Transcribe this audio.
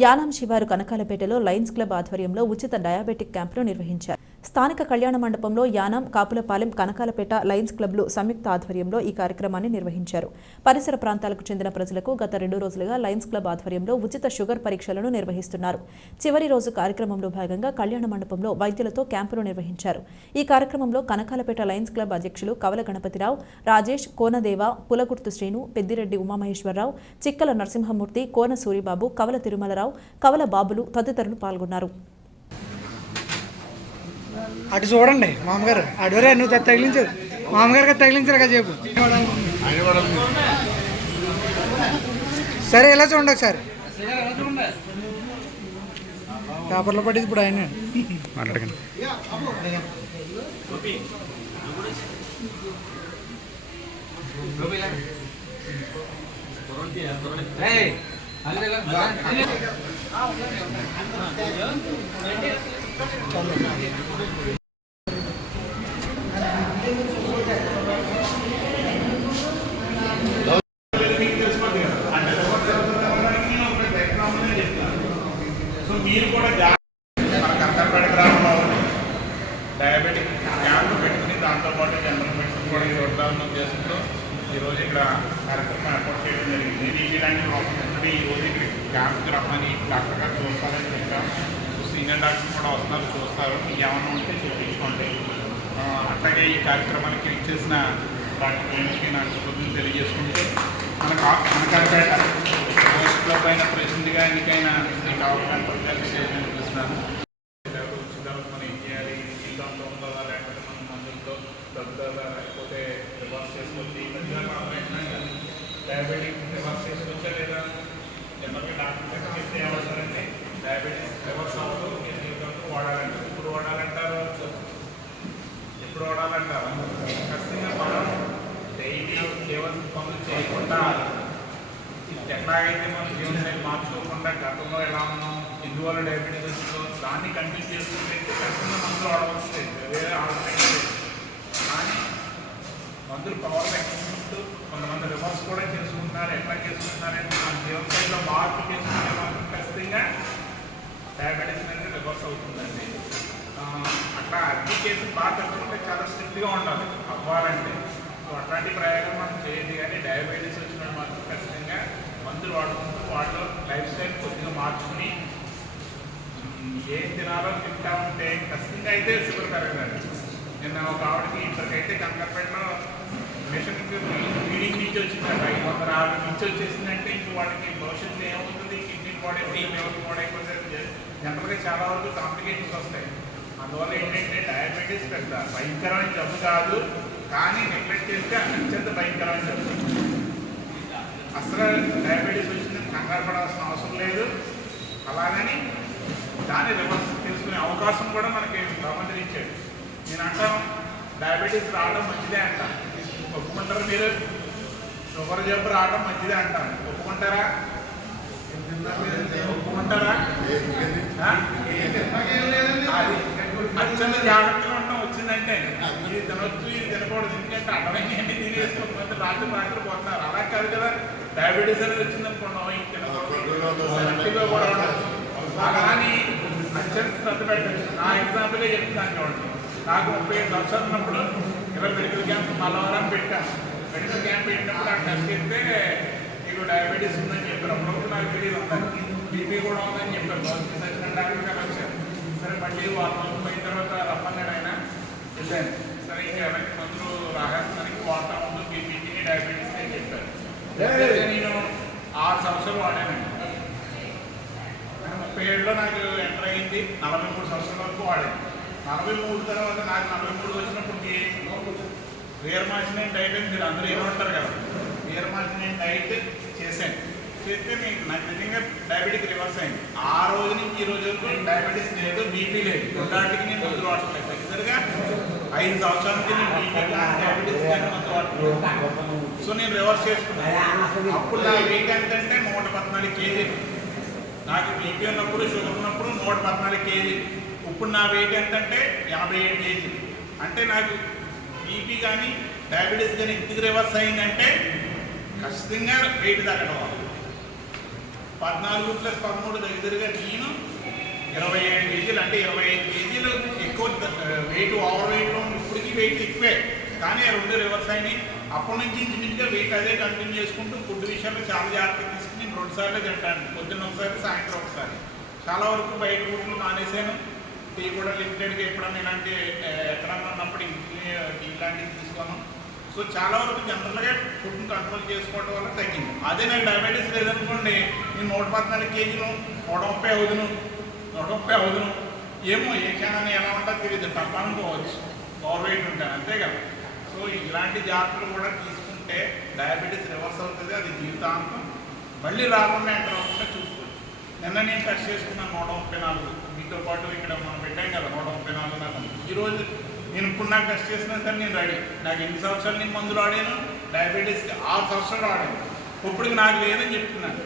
యానాం శివారు కనకాలపేటలో Lions club ఆధ్వర్యంలో ఉచిత డయాబెటిక్ క్యాంపును నిర్వహించారు. స్థానిక కళ్యాణ మండపంలో యానాం కాపులపాలెం కనకాలపేట లయన్స్ క్లబ్లు సంయుక్త ఆధ్వర్యంలో ఈ కార్యక్రమాన్ని నిర్వహించారు. పరిసర ప్రాంతాలకు చెందిన ప్రజలకు గత రెండు రోజులుగా లయన్స్ క్లబ్ ఆధ్వర్యంలో ఉచిత షుగర్ పరీక్షలను నిర్వహిస్తున్నారు. చివరి రోజు కార్యక్రమంలో భాగంగా కళ్యాణ మండపంలో వైద్యులతో క్యాంపును నిర్వహించారు. ఈ కార్యక్రమంలో కనకాలపేట లయన్స్ క్లబ్ అధ్యక్షులు కవల గణపతిరావు రాజేష్ కోనదేవ పులగుర్తు శ్రీను పెద్దిరెడ్డి ఉమామహేశ్వరరావు చిక్కల నరసింహమూర్తి కోన సూరిబాబు కవల తిరుమలరావు కవల బాబులు తదితరులు పాల్గొన్నారు. అటు చూడండి మామగారు. అటువరే నువ్వు తె- తగిలించు. మామగారికి తగిలించరు కదా చెప్పు. సరే ఇలా చూడండి ఒకసారి. పేపర్లో పడేది ఇప్పుడు ఆయన. మాట్లాడకండి. మన డయాబెటిక్ క్యాంప్ పెట్టుకుని జనరల్ మెడిసిన్ కూడా ఉద్దేశంతో ఈరోజు ఇక్కడ కార్యక్రమం ఏర్పాటు చేయడం జరిగింది. ఇది చేయడానికి ఈ రోజు క్యాంప్కి రమ్మని డాక్టర్ గారు చూస్తారని చెప్పాం. సో సీనియర్ డాక్టర్ కూడా వస్తారు చూస్తారు. మీకు ఏమన్నా ఉంటే చూపించుకోండి. అట్లాగే ఈ కార్యక్రమానికి ఇచ్చేసిన డాక్టర్ వేణుకి నాకు కృతజ్ఞతలు తెలియజేసుకుంటూ మనకు కా- కనకాలపేట పోస్ట్ క్లబ్ అయిన ప్రెసిడెంట్గా ఎన్నికైన శ్రీ కావాలి పిలుస్తున్నాను మనం ఏం చేయాలి? ఈ దాంట్లో ఉందా? లేకపోతే మనం మందులతో తగ్గుతుందా లేకపోతే రివర్స్ చేసుకొచ్చి ఈ మధ్య కాలంలో ఏంటంటే డయాబెటిక్ రివర్స్ చేసుకొచ్చా లేదా? జనరల్గా డాక్టర్ దగ్గర చెప్తే ఏమంటారంటే డయాబెటిస్ రివర్స్ అవ్వదు మీరు జీవితంలో వాడాలంటారు? ఇప్పుడు వాడాలంటారు? ఎప్పుడు వాడాలంటారు? ఖచ్చితంగా మనం డైలీ కేవలం పనులు చేయకుండా ఎట్లాగైతే మనం జీవనశైలి మార్చుకోకుండా గతంలో ఎలా ఉన్నాం ఎందువల్ల డయాబెటీస్ వచ్చిందో దాన్ని కంటిన్యూ చేసుకుంటే ఖచ్చితంగా మందులు వాడవలసి వేరే ఆలోచన లేదు. కానీ మందులు పవర్ తగ్గించుకుంటూ కొంతమంది రివర్స్ కూడా చేసుకుంటున్నారు ఎట్లా చేసుకుంటున్నారంటే మన జీవనశైలిలో మార్పు చేసుకుంటే మాత్రం ఖచ్చితంగా డయాబెటీస్ అనేది రివర్స్ అవుతుందండి ఆ, అట్లా అన్ని కేసులు బాగా తగ్గుతుంటే చాలా ఉండాలి. అవ్వాలంటే. సో అట్లాంటి ప్రయోగం మనం చేయండి. కానీ డయాబెటీస్ వచ్చిన మాత్రం ఖచ్చితంగా మందులు వాడుకుంటూ వాళ్ళ లైఫ్ స్టైల్ కొద్దిగా మార్చుకుని ఏం తినాలో తింటా ఉంటే ఖచ్చితంగా అయితే షుగర్ పెరగదండి. నిన్న ఒక ఆవిడకి ఇప్పటికైతే కంకరపేటలో మిషన్ ఫీడింగ్ నుంచి వచ్చిందంట. ఐదు వందల ఆవిడ నుంచి వచ్చేసిందంటే ఇంక వాడికి భవిష్యత్తు ఏమవుతుంది? కిడ్నీ పాడే లివర్ పాడైపోతే జనరల్గా చాలా వరకు కాంప్లికేషన్స్ వస్తాయి. అందువల్ల ఏంటంటే డయాబెటీస్ పెద్ద. భయంకరమైన జబ్బు కాదు కానీ నెగ్లెక్ట్ చేస్తే అత్యంత భయంకరమైన జబ్బు. అసలు డయాబెటీస్ వచ్చిందని కంగారు పడాల్సిన అవసరం లేదు. అలాగని దాన్ని రివర్స్ తెలుసుకునే అవకాశం కూడా మనకి భగవంతుడు ఇచ్చాడు. నేను అంటాం డయాబెటీస్ రావడం మంచిదే అంటాను ఒప్పుకుంటారా మీరు? షుగర్ జబ్బు రావడం మంచిదే అంటాను ఒప్పుకుంటారా? ఒప్పుకుంటారా? ఆ? అత్యంత జాగ్రత్తగా ఉండడం వచ్చిందంటే ఇది తినొచ్చు ఇది తినకూడదు ఎందుకంటే అడ్డమైన ఏంటి తినేసుకోకపోతే రాత్రి రాత్రి పోతున్నారు. అలా కాదు కదా డయాబెటీస్ అనేది ఇంక తినకూడదు సెలెక్టివ్గా కూడా ఉండదు అలా అని అత్యంత శ్రద్ధ పెట్టచ్చు. నా ఎగ్జాంపులే చెప్తున్నాను చూడండి. నాకు ముప్పై ఐదు సంవత్సరాలు ఉన్నప్పుడు ఇలా మెడికల్ క్యాంప్ మలవరం పెట్టాను మెడికల్ క్యాంప్ పెట్టినప్పుడు ఆ టెస్ట్ చేస్తే నీకు డయాబెటీస్ ఉందని చెప్పారు. అప్పుడప్పుడు నాకు తెలియదు. ఉందని బీపీ కూడా ఉందని చెప్పారు. డాక్టర్ గారు వచ్చారు. సరే మళ్ళీ వారం రోజులు పోయిన తర్వాత రమ్మన్నాడు ఆయన వెళ్ళాను సరే ఇంకా ఎవరికి మందులు రాగానికి వాడతా ముందు బీపీకి డయాబెటీస్ అని చెప్పారు. నేను ఆరు సంవత్సరాలు వాడానండి. ముప్పై ఏడులో నాకు ఎంటర్ అయింది నలభై మూడు సంవత్సరాల వరకు వాడాను. నలభై మూడు తర్వాత నాకు నలభై మూడు వచ్చినప్పటికి వేర్ మార్జిన్ డైట్ అని మీరు అందరూ ఏమంటారు కదా? వేర్ మార్జిన్ డైట్ చేశాను. చేస్తే నేను నాకు నిజంగా డయాబెటిక్ రివర్స్ అయింది ఆ రోజు నుంచి ఈ రోజు వరకు డయాబెటీస్ లేదు బీపీ లేదు. రెండాటికి నేను మందులు వాడట్లేదు దగ్గరగా ఐదు సంవత్సరాల నుంచి నేను బీపీ కానీ డయాబెటీస్ కానీ మందు వాడుతున్నాను. సో నేను రివర్స్ చేసుకున్నాను. అప్పుడు నా వెయిట్ ఎంతంటే నూట పద్నాలుగు కేజీ. నాకు బీపీ ఉన్నప్పుడు షుగర్ ఉన్నప్పుడు నూట పద్నాలుగు కేజీ. ఇప్పుడు నా వెయిట్ ఎంతంటే యాభై ఏడు కేజీ. అంటే నాకు బీపీ కానీ డయాబెటీస్ కానీ ఎందుకు రివర్స్ అయిందంటే ఖచ్చితంగా వెయిట్ తగ్గడం వల్ల. పద్నాలుగు ప్లస్ పదమూడు దగ్గరగా నేను ఇరవై ఏడు కేజీలు అంటే ఇరవై ఐదు కేజీలు ఎక్కువ వెయిట్ ఓవర్ వెయిట్ ఇప్పటికీ వెయిట్ ఎక్కువే. కానీ ఆ రెండు రివర్స్ అయినాయి. అప్పటి నుంచి ఇంచుమించుగా వెయిట్ అదే కంటిన్యూ చేసుకుంటూ ఫుడ్ విషయంలో చాలా జాగ్రత్త తీసుకుని రెండు సార్లు తింటాను. పొద్దున్న ఒకసారి సాయంత్రం ఒకసారి. చాలా వరకు బయట ఫుడ్లు మానేశాను. టీ కూడా లిమిటెడ్గా ఎప్పుడన్నా ఇలాంటి ఎక్కడన్నా ఉన్నప్పుడు ఇంటి టీ లాంటివి తీసుకోను. సో చాలా వరకు జనరల్గా ఫుడ్ని కంట్రోల్ చేసుకోవడం వల్ల తగ్గింది. అదే నాకు డయాబెటీస్ లేదనుకోండి నేను నూట పద్నాలుగు కేజీలు నూట ముప్పై అవుదును. నూట ముప్పై అవుదును. ఏమో ఏ క్షణాన్ని ఎలా ఉంటా తెలియదు తప్పని పోవచ్చు ఓవర్ వెయిట్ ఉంటాను అంతే కదా. సో ఇలాంటి జాగ్రత్తలు కూడా తీసుకుంటే డయాబెటీస్ రివర్స్ అవుతుంది. అది జీవితాంతం మళ్ళీ రాకుండా ఎంటర్ రాకుండా చూసుకోవచ్చు. నిన్న నేను టెస్ట్ చేసుకున్న నూట ముప్పై నాలుగు. మీతో పాటు ఇక్కడ మనం పెట్టాం కదా నూట ముప్పై నాలుగు నాకు ఈరోజు నేను ఇప్పుడు నాకు టెస్ట్ చేసిన సరే నేను రెడీ నాకు ఎన్ని సంవత్సరాలు నేను మందులు ఆడాను డయాబెటీస్కి ఆరు సంవత్సరాలు ఆడాను ఇప్పుడు నాకు లేదని చెప్తున్నాను